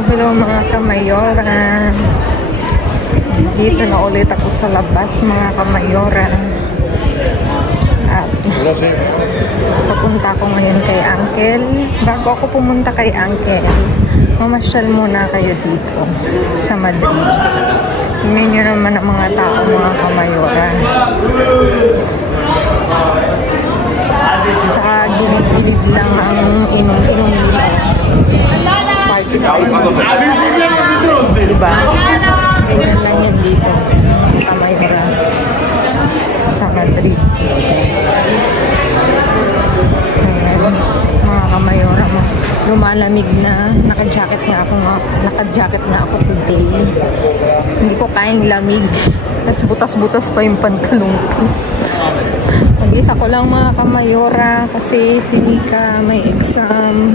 Hello mga kamayora. Dito na ulit ako sa labas mga kamayora. At papunta ako ngayon kay Uncle. Bago ako pumunta kay Uncle, mamasyal muna kayo dito sa Madrid. Tingnan nyo naman ang mga tao mga kamayora. Sa gilid-gilid lang ang inom-inom nila. Diba? Ganyan lang yan dito. Kamayora. Sa Madrid. Ayan. Mga kamayora mo. Lumalamig na. Naka-jacket nga ako today. Hindi ko kayang lamig. Tapos butas-butas pa yung pantalong ko. Nag-isa ko lang mga kamayora kasi si Mika may exam.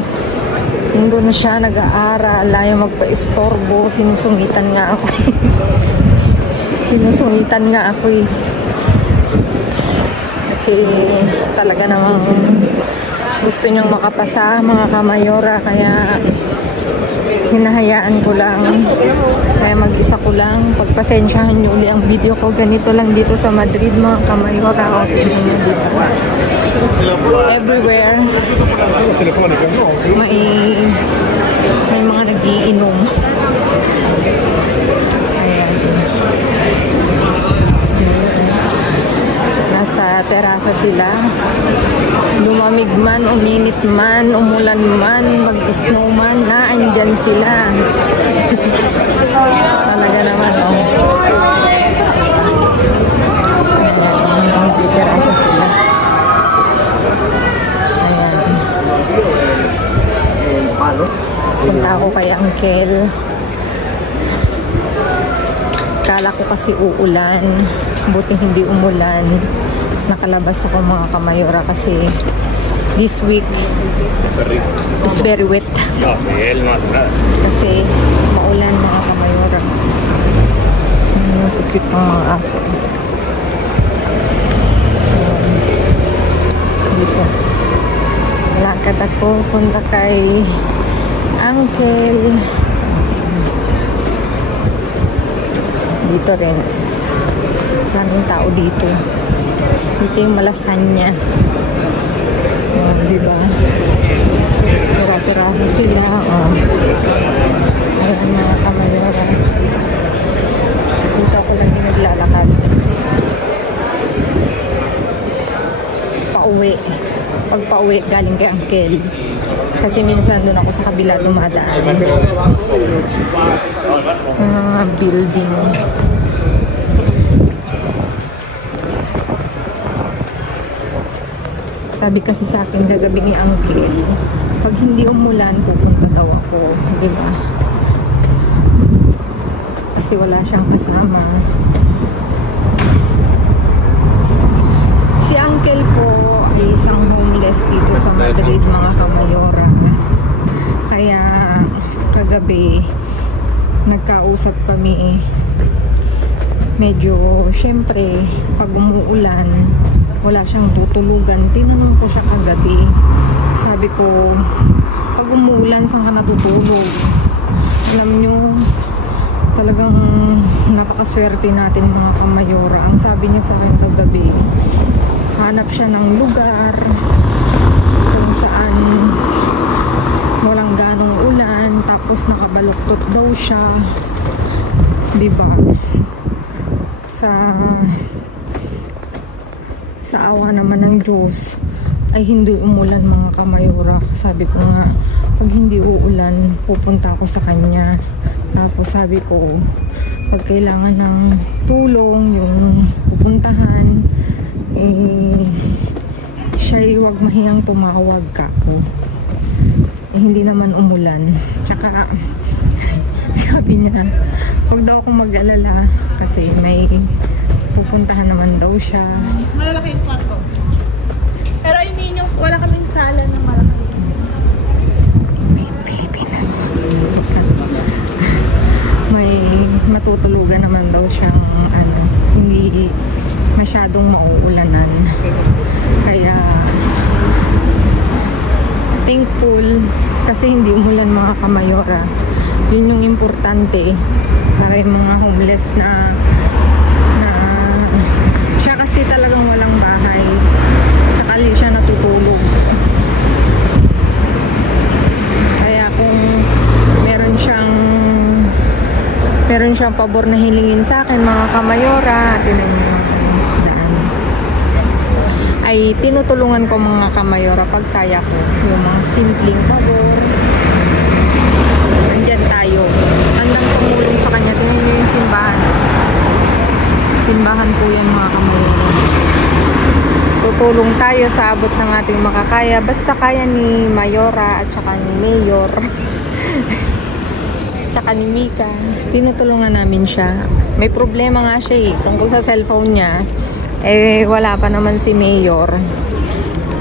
Nandun siya nag-aaral, ayaw magpa-istorbo, sinusungitan nga ako. Sinusungitan nga ako eh. Kasi talaga namang gusto niyang makapasa mga kamayora, kaya hinahayaan ko lang. Kaya mag-isa ko lang. Pagpasensyahan niyo uli ang video ko. Ganito lang dito sa Madrid mga kamayora. O, tingnan niyo diba? Everywhere may mga nagiinom. Ayan. Nasa terasa sila. Lumamig man, uminit man, umulan man, mag-snow man, andyan sila. Talaga naman, oh. Ayan, terasa sila. Ayan. Punta ako kay Uncle. Kala ko kasi uulan. Buti hindi umulan. Nakalabas ako mga kamayora kasi this week is very wet. Kasi maulan mga kamayora. Cute ang mga aso. Dito. Lakad ako punta kay Uncle. Dito rin. Maraming tao dito. Dito yung Malasanya. Oh, diba? Pirasa-pirasa sila. Oh. Ayan mga kamayora. Dito ako lang yung naglalakad. Pauwi. Pag pauwi, galing kay Uncle. Kasi minsan doon ako sa kabila dumadaan. Building. Sabi kasi sa akin gagabi ni Uncle, pag hindi umulan, pupunta daw ako. Diba? Kasi wala siyang kasama. Si Uncle po ay isang homeless dito sa Madrid mga kamayora. Kaya kagabi nagkausap kami. Medyo syempre pag umuulan wala siyang tutulugan. Tinanong ko siya kagabi. Sabi ko, pag umuulan saan ka natutulog? Alam nyo, talagang napakaswerte natin mga kamayora. Ang sabi niya sa akin kagabi, hanap siya ng lugar kung saan walang ganong ulan, tapos nakabaluktot daw siya, diba? Sa awa naman ng Diyos ay hindi umulan mga kamayora. Sabi ko nga, pag hindi uulan, pupunta ako sa kanya. Tapos sabi ko, pag kailangan ng tulong, yung pupuntahan, siya'y huwag mahiyang tumawag ka ko. Hindi naman umulan. Tsaka sabi niya, huwag daw akong mag-alala kasi may pupuntahan naman daw siya. Malalaki yung kwarto. Pero I mean, yung wala kaming sala na malaki. May Pilipina. May matutulugan naman daw siyang hindi masyadong mauulanan. Kaya thankful Kasi hindi umulan mga kamayora. Yun yung importante para yung mga homeless na siya kasi talagang walang bahay, sakali siya natutulog. Kaya kung meron siyang pabor na hilingin sa akin mga kamayora, tinan niyo daan, ay tinutulungan ko mga kamayora pag kaya ko yung mga simpleng pabor. Nandyan tayo, handang tumulong sa kanya. Tingnan niyo yung simbahan po yan mga kamayora. Tutulong tayo sa abot ng ating makakaya, basta kaya ni Mayora at saka ni Mayor tsaka ni Mika, tinutulungan namin siya. May problema nga siya tungkol sa cellphone niya. Wala pa naman si Mayor.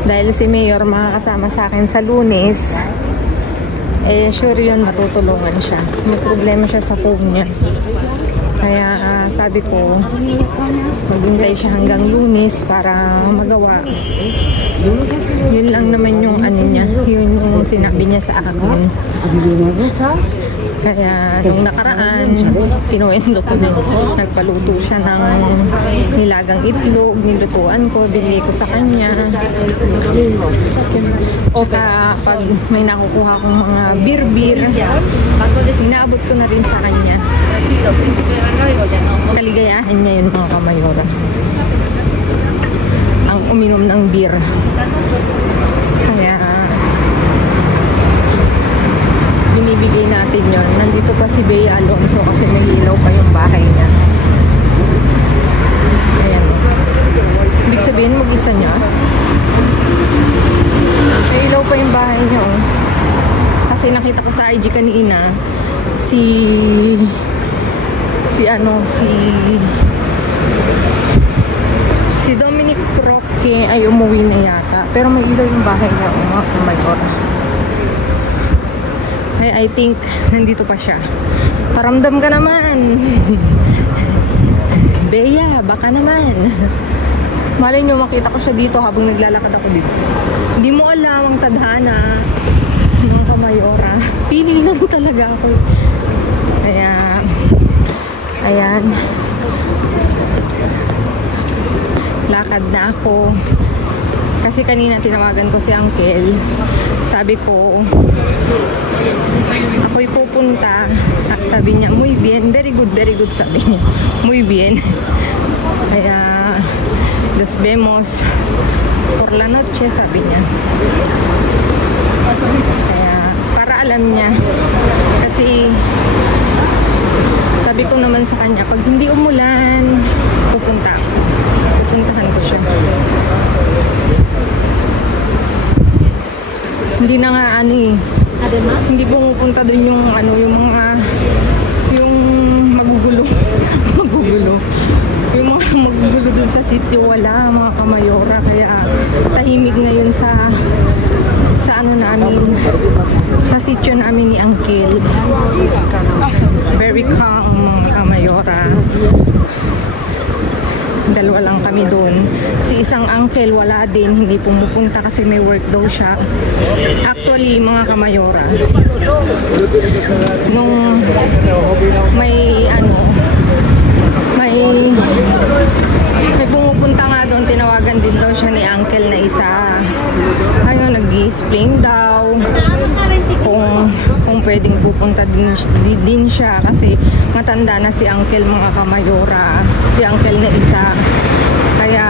Dahil si Mayor makakasama sa akin sa Lunes, sure yun, matutulungan siya. May problema siya sa phone niya. Kaya sabi ko, maghintay siya hanggang Lunes para magawa. Yun lang naman yung ano niya, yun yung sinabi niya sa akin. Kaya nung nakaraan, kinuwento ko din, nagpaluto siya ng nilagang itlog, nilutuan ko, binili ko sa kanya. Tsaka pag may nakukuha kong mga bir-bir, inaabot ko na rin sa kanya. Kaligayahan niya yun mga kamayora, ang uminom ng beer. Kaya binibigay natin yon. Nandito pa si Bea Alonso kasi may ilaw pa yung bahay niya. Ayan. Ibig sabihin mag-isa niya. May ilaw pa yung bahay niya. Kasi nakita ko sa IG kanina si Dominic Roque ay umuwi na yata. Pero may ilaw yung bahay niya. Oh my God. I think nandito pa siya. Paramdam ka naman. Bea, baka naman. Malay nyo, makita ko siya dito habang naglalakad ako dito. Hindi mo alam ang tadhana ng kamayora. Pili lang talaga ako. Kaya ayan, lakad na ako. Kasi kanina tinawagan ko si Uncle. Sabi ko, ako'y pupunta. At sabi niya, muy bien. Very good, sabi niya. Muy bien. Kaya, nos vemos por la noche, sabi niya. Kaya, para alam niya. Kasi, sabi ko naman sa kanya, pag hindi umulan, pupuntahan ko siya. Hindi na nga hindi pumupunta doon yung yung magugulo yung mga magugulo doon sa sitio, wala mga kamayora. Kaya tahimik ngayon sa namin, sa sitio namin ni Uncle. Very calm mga kamayora. Dalawa lang kami doon. Si isang uncle wala din, hindi pumupunta kasi may work daw siya. Actually mga kamayora, nung may pumupunta nga doon, tinawagan din daw siya ni uncle na isa. Ayun, nag-i-explain daw kung pwedeng pupunta din siya kasi matanda na si uncle mga kamayora, si uncle na isa. Kaya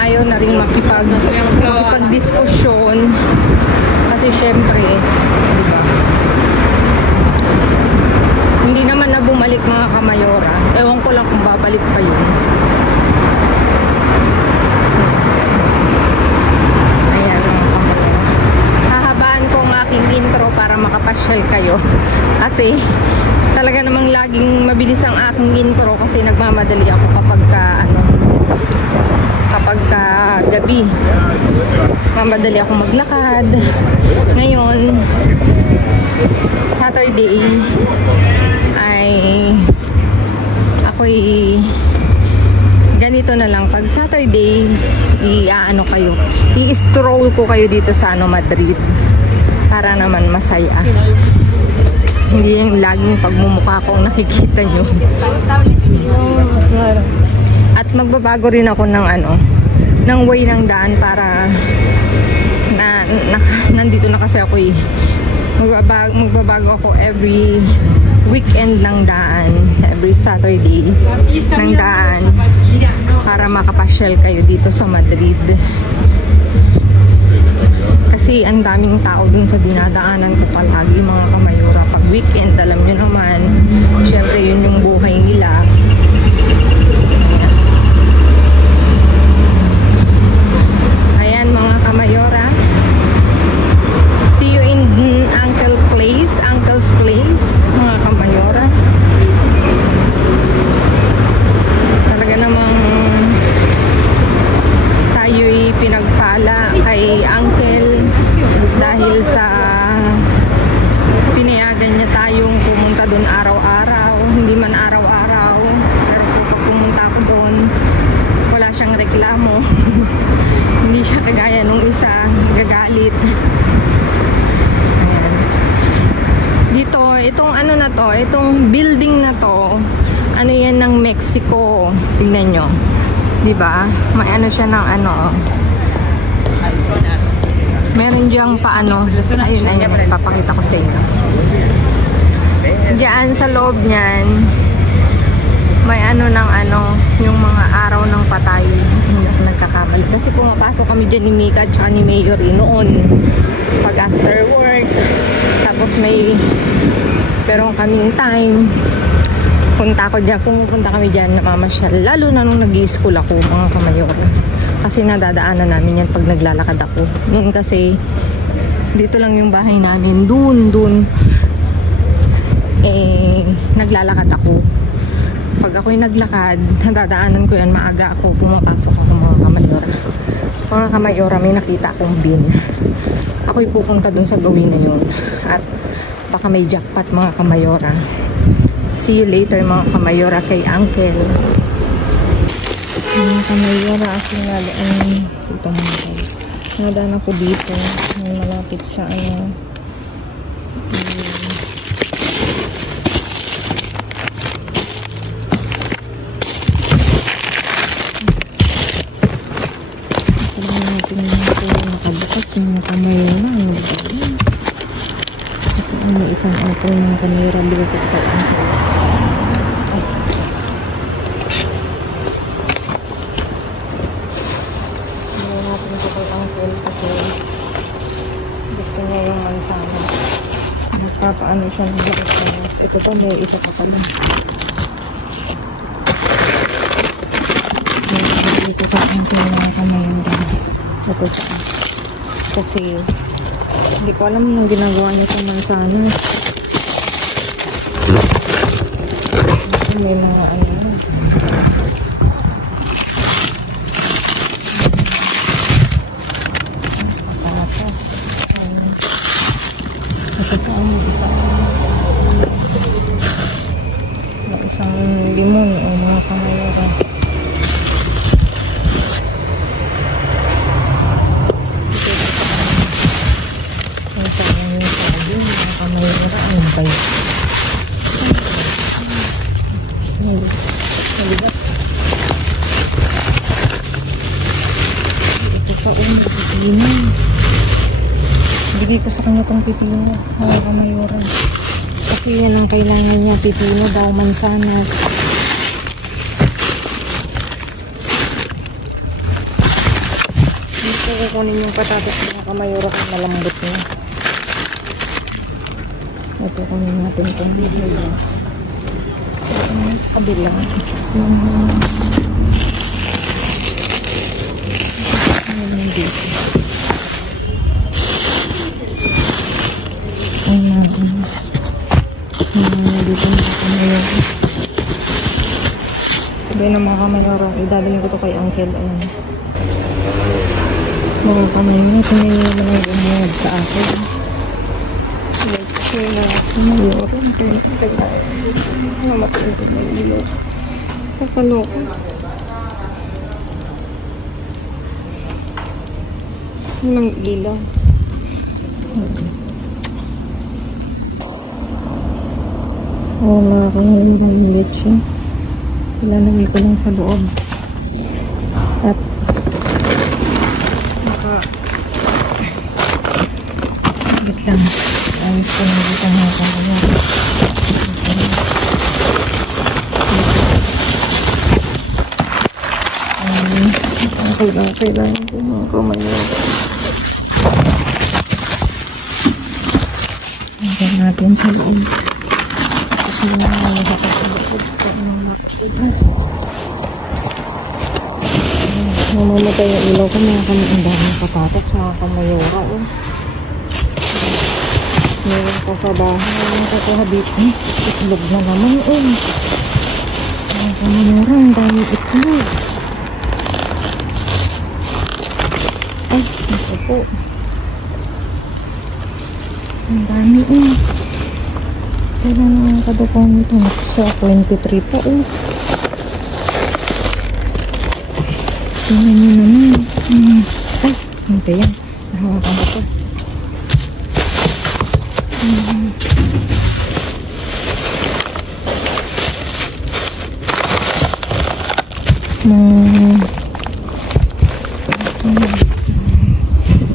ayaw na rin makipag-diskusyon kasi syempre, diba, hindi naman na bumalik mga kamayora. Ewan ko lang kung babalik pa yun. Ayan mga kamayora, hahabaan ko ang aking intro para makapasyal kayo kasi talaga namang laging mabilis ang aking intro kasi nagmamadali ako kapag gabi. Mamadali ako maglakad. Ngayon, Saturday, ay ako'y ganito na lang, pag Saturday, i-stroll ko kayo dito sa Madrid. Para naman masaya. Hindi yung laging pagmumukha ko ang nakikita nyo. At magbabago rin ako ng way ng daan para nandito na kasi ako eh. Magbabago ako every weekend ng daan, every Saturday ng daan para makapasyal kayo dito sa Madrid. Kasi ang daming tao dun sa dinadaanan ko palagi, mga kamayora. Pag weekend, alam nyo naman, syempre yun yung buhay nila. Ayan mga kamayora. See you in Uncle's Place, mga kamayora. Talaga namang tayo'y pinagpala kay Uncle dahil sa pinayagan niya tayong pumunta doon araw-araw. Hindi man araw-araw, pero pag pumunta ako doon, wala siyang reklamo. Hindi siya kagaya nung isa, gagalit. Ayan. Dito, itong itong building na to, yan ng Mexico. Tingnan nyo. Diba? May siya ng meron diyang ayun, papakita ko sa inyo. Diyan sa loob niyan, may yung mga araw ng patay. Hindi ako nagkakamali. Kasi pumapasok kami dyan ni Mika at ni Mayor noon. Pag after work. Tapos pero kaming time. Pumupunta kami dyan, namamasyal. Lalo na nung nag-i-school ako, mga kamayor. Kasi nadadaanan namin yan pag naglalakad ako. Noon kasi, dito lang yung bahay namin. Doon. Naglalakad ako. Pag ako'y naglakad, nadadaanan ko yan, maaga ako, pumapasok ako, mga kamayor. Mga kamayora, may nakita akong bin. Ako'y pupunta dun sa gawin na yun. At baka may jackpot, mga kamayora. See you later, mga kamayora, kay Uncle. Mga kamayora, ako nadaan ako dito. May malapit sa nakabukas yung mga kamayora. Ito may isang auto ng kamera. Bigat ito. Gusto niya yung mansana. Nagpapaano siya ng lakas. Ito pa, may isa ka pala. Ito pa ang mga kamayanda. Ito pa. Kasi hindi ko alam nung ginagawa niya sa mansana. May mga isang limon o mga kamayora. Ang sabi yung sabi, mga kamayora, ano ba yun? Malibat. Ito pa pipino. Bigay ko sa kanya itong pipino, mga kamayora. Kasi yan ang kailangan niya, pipino daw, mansanas. Dito kukunin yung patatas ng kamayora kung malambot niya. Ito kunin natin itong video. Sa kabila. Ayan dito. Ayan. Dito mga kamayora. Sabi na mga kamayora, idadalhin ko to kay Uncle. Ayan. Mga kamayora, tingnan nyo naman ang umuwag sa akin. Lecture na kamayora. Namatulog na nilo. Nakaloko. Walang ilaw. Oo, mga kamayura yung leche. Ilalagay ko lang sa loob. At wait lang. Ayos ko lang dito mga kamayura. Kailangan ko mga kamayura. Lagyan natin sa loob. Kasi nalagyan sa loob ko ng makita. Mamamatay yung ilaw ko mga kamayura. Ang daming patatas mga kamayura. Meron ko sa bahay. Meron ko sa dito. Itlog na naman. Mga kamayura, ang daming itlog. Ay, ito po. Ang dami Kailan ang kadukong ito? Sa 23 pa Tingnan nyo naman. Ay, hindi yan. Nahawakan ko pa.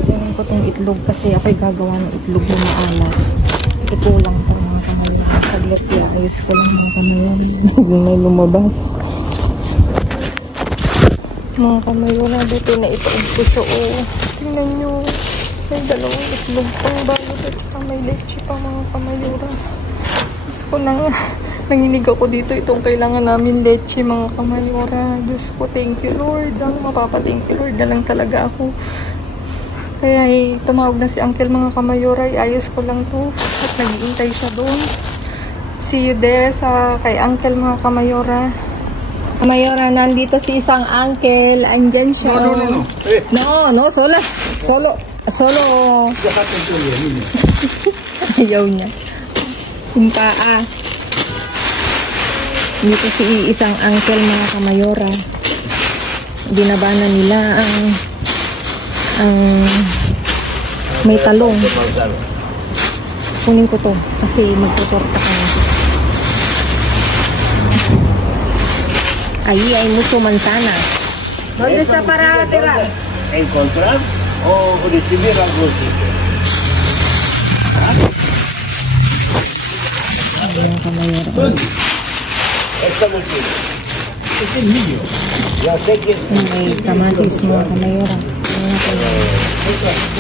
Gawin ko itong itlog kasi ako'y gagawa ng itlog na maalat. Ito lang ito mga kamayura. Saglit kaya ayos ko lang mga kamayura. Yung may lumabas. Mga kamayura, dito na ito ang puso. Tingnan nyo. May dalawang itlog pang bago. May leche pa mga kamayura. Diyos ko na nga. Nanginig ako dito. Itong kailangan namin leche mga kamayura. Diyos ko, thank you Lord. Ang mapapa-thank you Lord na lang talaga ako. Kaya tumawag na si Uncle mga kamayura. Ayos ko lang to. At nag-iintay siya doon. See you there sa kay Uncle mga kamayura. Kamayura, nandito si isang uncle. Andyan siya. No. Solo. Ayaw niya. Kumpaa. Dito si isang uncle mga kamayura. Binabanan nila ang may talong. Kunin ko to kasi magtutorta kami. Ahí hay mucho manzana. ¿Dónde está para tirar? ¿Encontrar o recibir algo así? Ayan, kamayura. Esta mochila. Es el niño. Ya sé que May kamatis mga kamayura.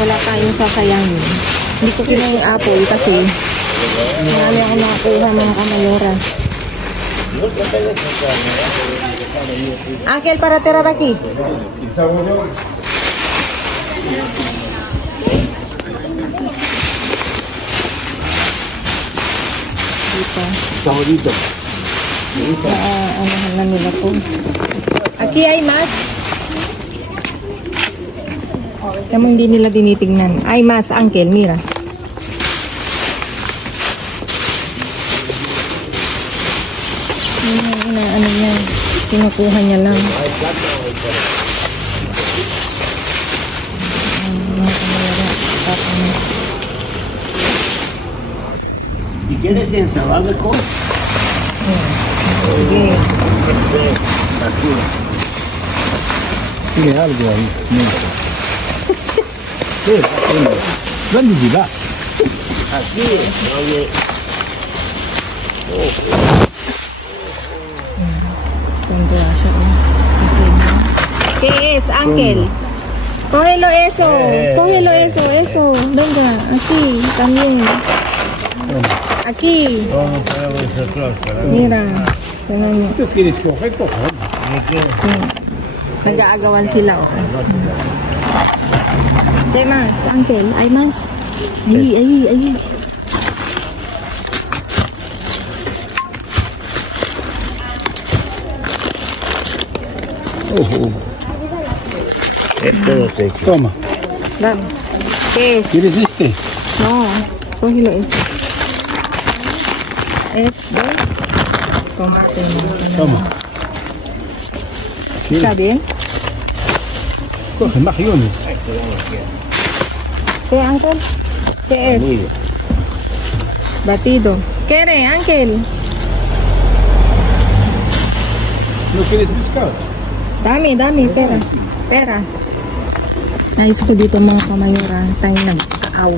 Wala tayong sasayangin. Hindi ko kinuha yung apple kasi marami ako nakakuha mga kamayura. Uncle, para tirar aquí. Dito. favorito. Ano na nila po. Aquí hay más. Kamu hindi nila dinitignan. Ay mas, Uncle, mira. Ano niya, kinukuha niya lang. ¿Y quieres ensalada de col? Sige. Tiene algo ahí. Sí, ¿dónde se va? Aquí, oye. ¿Qué es, Uncle? Cógelo eso, cógelo eso. Venga, aquí, también. Aquí. Mira. ¿Tú quieres coger? Coge. Nag-aagawan sila, okay. Hay más, Uncle, hay más. Ahí. Esto no sé. Toma. Dame. ¿Qué es? ¿Quieres este? No, cógelo eso. Esto. Tomate. Toma. ¿Está bien? Coge más guiones. ¿Qué, Uncle? ¿Qué es? Amigo. Batido. ¿Qué eres, Uncle? ¿No quieres pescado? Dami, pera. Pera. Nais ko dito mga kamayora. Tayo nag-aaw.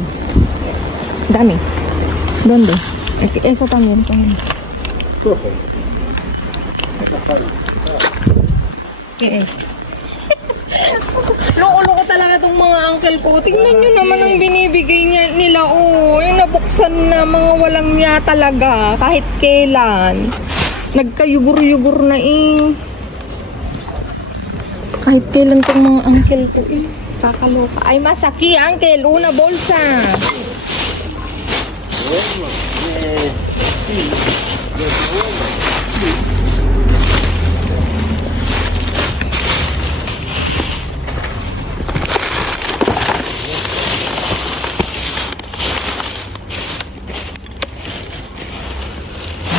Dami. ¿Dónde? Eso también. Coge. ¿Qué es? Loko-loko talaga tong mga uncle ko. Tingnan nyo naman ang binibigay nila. Oh, yung nabuksan na mga walang niya talaga. Kahit kailan. Nagkayugur-yugur na eh. Kahit kailan tong mga uncle ko eh. Kakaloka. Ay, masaki uncle. Una bolsa.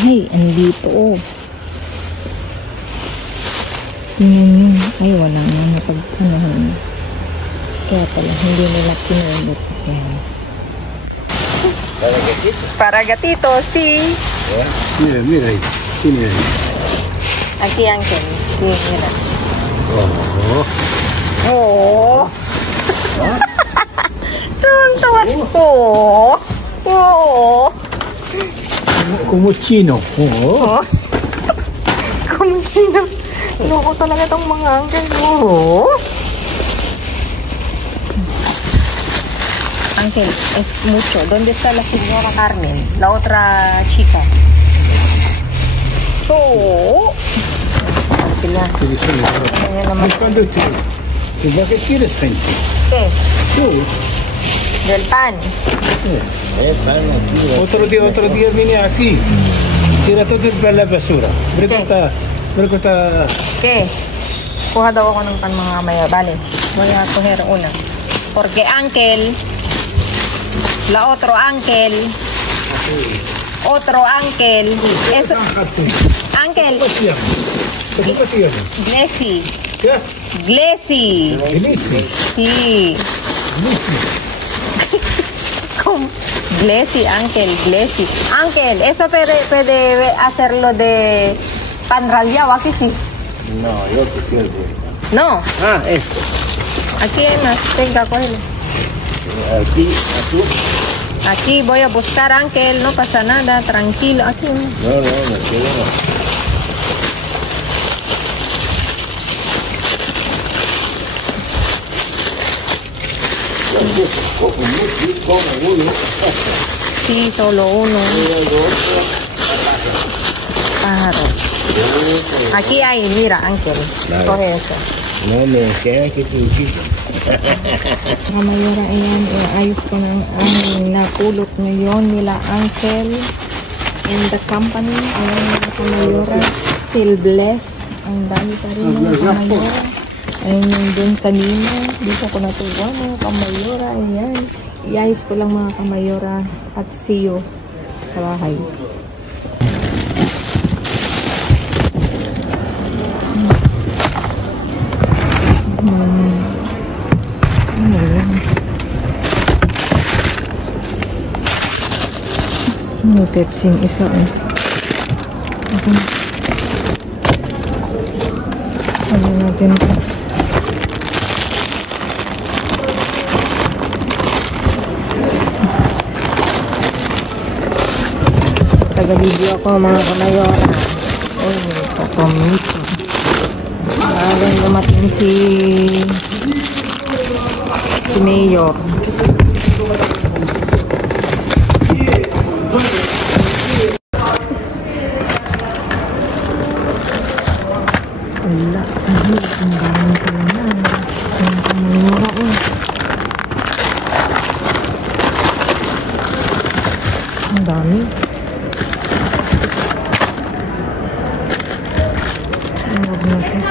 Ay, andito oh. Tingnan yun. Ay, wala nga napagpanahan. Kaya pala, hindi nila pinulot. Yan. Para gatito, sí. Mira, mira ahí. Mira ahí. Aquí, Ángel. Sí, mira. Oh. Oh. Tuwan-tuwa. Oh. Oh. Como chino. Oh. Como chino. Loko talaga tong mga uncle. Oh. Ángel, es mucho. ¿Dónde está la señora Carmen? La otra chica. Oh. Sila. Ayan naman. ¿Cuándo tú? ¿Qué quieres, gente? ¿Qué? Tú. Del pan. Otro día vine aquí. Tira todo la basura. Berkata. ¿Qué? Kuha daw ako ng pan mga maya. Vale. Voy a coger una. Porque Ángel, la otro Ángel, eso, Ángel, Glessy, sí, como Glessy, Ángel, eso puede hacerlo de pan rallado, aquí sí. No, yo te quiero. No. Ah, esto. Aquí hay más, venga, cógelo. Aquí voy a buscar, Ángel, no pasa nada, tranquilo. Aquí. No, quiero no. Sí, solo uno. Pájaros. Aquí hay, mira, Ángel. Coge eso. No me queda que te uchipo. Kamayora, ayan, ayos ko ng napulot ngayon nila Uncle and the company. Ayan, mga kamayora, still blessed. Ang dami pa rin mga kamayora. Ayan yung dun kanina, dito ko natuwa mga kamayora. Ayan, iayos ko lang mga kamayora at see you sa bahay. May Pepsi yung isa eh. Ano natin ito? Taga-video ako mga kamayora. Uy, kakamito. Parang dumating si Mayor. Wala. Ang daming kainan. Ang kamura ko. Ang dami. Huwag natin.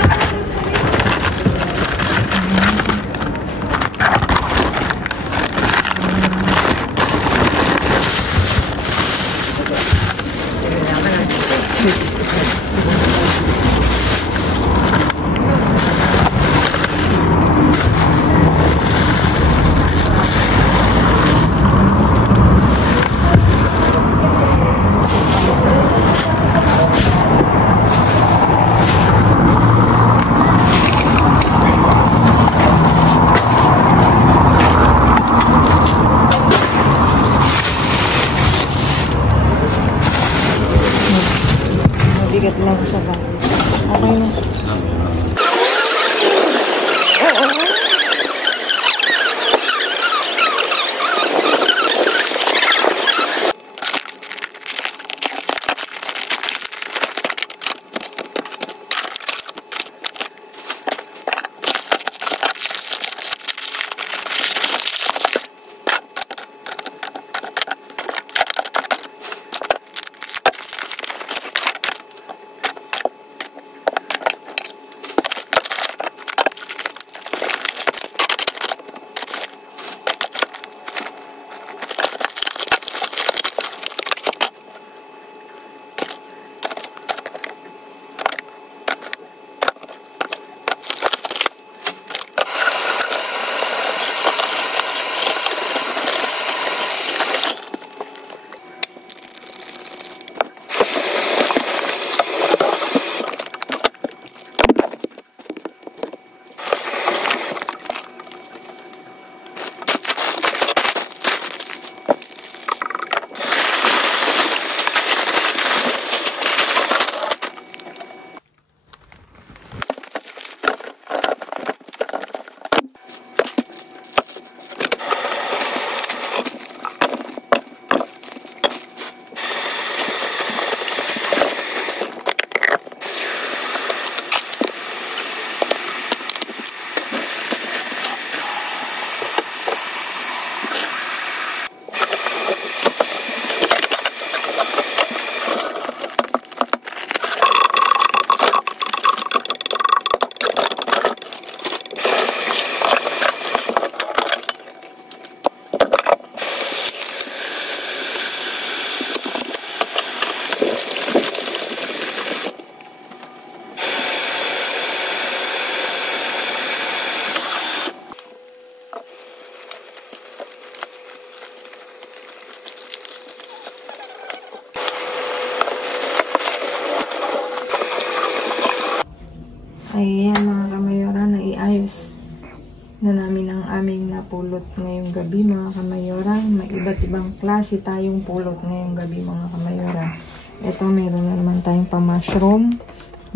na namin ang aming napulot ngayong gabi mga kamayora. May iba't ibang klase tayong pulot ngayong gabi mga kamayora. Ito, meron na naman tayong pa-mushroom.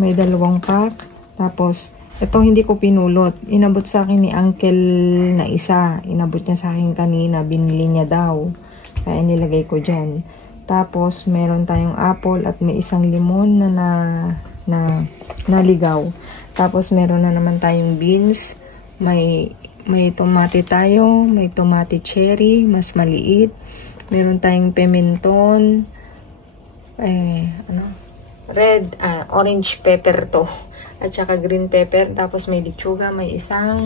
May 2 pack. Tapos, ito hindi ko pinulot. Inabot sa akin ni Uncle na isa. Inabot niya sa akin kanina. Binili niya daw. Kaya nilagay ko dyan. Tapos, meron tayong apple at may isang limon na naligaw. Tapos, meron na naman tayong beans. May tomate tayo. May tomate cherry. Mas maliit. Meron tayong pimenton. Orange pepper to. At saka green pepper. Tapos may lechuga, may isang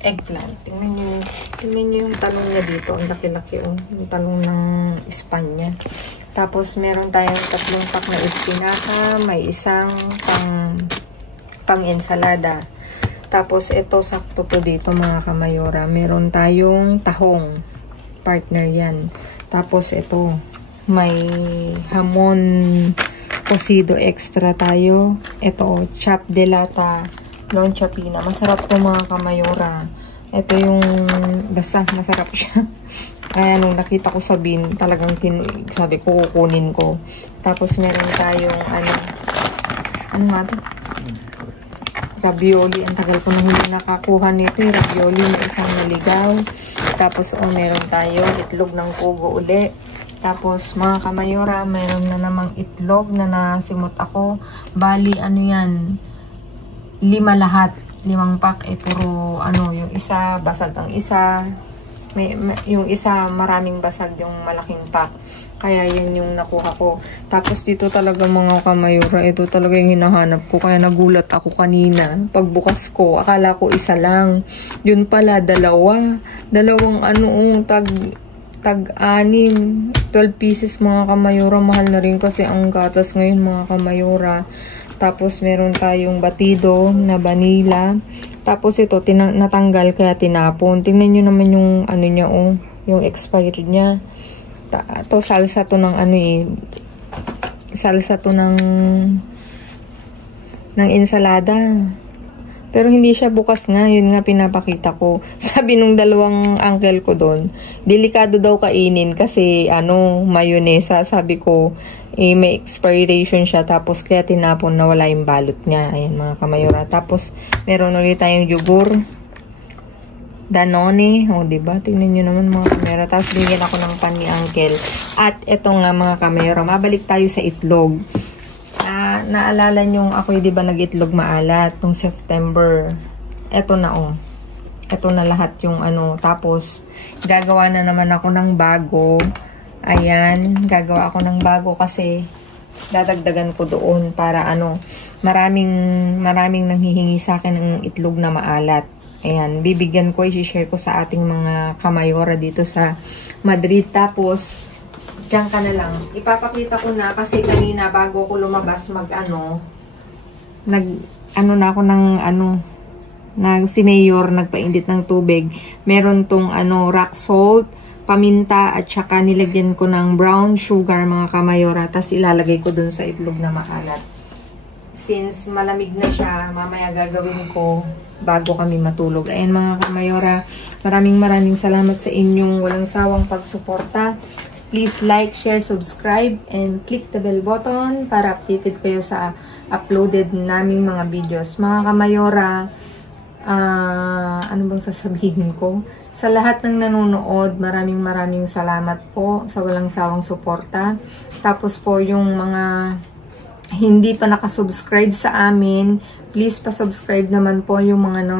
eggplant. Tingnan nyo yung talong niya dito. Ang laki-laki yung talong ng Espanya. Tapos meron tayong 3 pack na espinaka. May isang pang ensalada. Tapos ito, sakto to dito mga kamayora. Meron tayong tahong. Partner yan. Tapos ito, may hamon cocido extra tayo. Ito, chop de lata, loncha pina. Masarap to mga kamayora. Ito yung, basta masarap siya. Kaya nung nakita ko sa bin, talagang sabi ko, kukunin ko. Tapos meron tayong, ravioli. Ang tagal ko na hindi nakakuha nito. Ravioli, may isang naligaw. Tapos, meron tayo itlog ng pugo uli. Tapos, mga kamayora, meron na namang itlog na nasimot ako. Bali, yan, 5 lahat. 5 pack, puro, yung isa, basag ang isa. Yung isa, maraming basag yung malaking pack. Kaya, yan yung nakuha ko. Tapos, dito talaga mga kamayora, ito talaga yung hinahanap ko. Kaya, nagulat ako kanina. Pagbukas ko, akala ko isa lang. Yun pala, 2. Dalawang, tag-6. 12 pieces mga kamayora. Mahal na rin kasi ang gatas ngayon mga kamayora. Tapos meron tayong batido na vanilla. Tapos ito natanggal kaya tinapon. Tingnan nyo naman yung niya yung expired niya. Ito salsa to ng salsa to ng ensalada. Pero hindi siya bukas nga. Yun nga pinapakita ko. Sabi nung 2 uncle ko doon, delikado daw kainin kasi mayonesa. Sabi ko, may expiration siya. Tapos kaya tinapon na wala yung balot niya. Ayan mga kamayora. Tapos meron ulit tayong yogurt. Danone. Diba? Tingnan nyo naman mga kamayora. Tapos bigyan ako ng pan ni uncle. At eto nga mga kamayora. Mabalik tayo sa itlog. Naalala nyo ako, di ba nag-itlog maalat nung September. Eto na Eto na lahat yung Tapos, gagawa na naman ako ng bago. Ayan, gagawa ako ng bago kasi dadagdagan ko doon para maraming nanghihingi sa akin ng itlog na maalat. Ayan, bibigyan ko, i-share ko sa ating mga kamayora dito sa Madrid. Tapos, diyan ka na lang. Ipapakita ko na kasi kanina bago ko lumabas si Mayor nagpainit ng tubig. Meron tong rock salt, paminta at saka nilagyan ko ng brown sugar mga kamayora. Tapos ilalagay ko dun sa itlog na maalat. Since malamig na siya, mamaya gagawin ko bago kami matulog. Ayan mga kamayora, maraming salamat sa inyong walang sawang pagsuporta. Please like, share, subscribe, and click the bell button para updated kayo sa uploaded naming mga videos. Mga kamayora, ano bang sasabihin ko? Sa lahat ng nanonood, maraming salamat po sa walang sawang suporta. Tapos po yung mga hindi pa nakasubscribe sa amin, please pa-subscribe naman po yung mga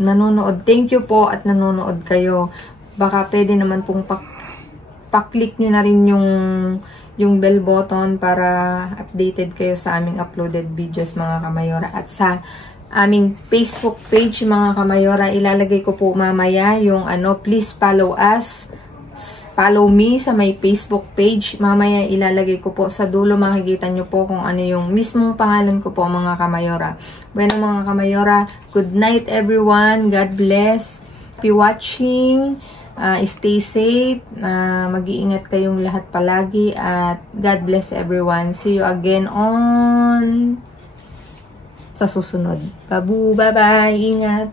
nanonood. Thank you po at nanonood kayo. Baka pwede naman pong pa-click nyo na rin yung bell button para updated kayo sa aming uploaded videos mga kamayora. At sa aming Facebook page mga kamayora, ilalagay ko po mamaya yung please follow us. Follow me sa my Facebook page. Mamaya ilalagay ko po sa dulo, makikita nyo po kung ano yung mismong pangalan ko po mga kamayora. Bueno mga kamayora, good night everyone. God bless. Be watching. Stay safe, mag-iingat kayong lahat palagi at God bless everyone. See you again sa susunod. Bye-bye, ingat!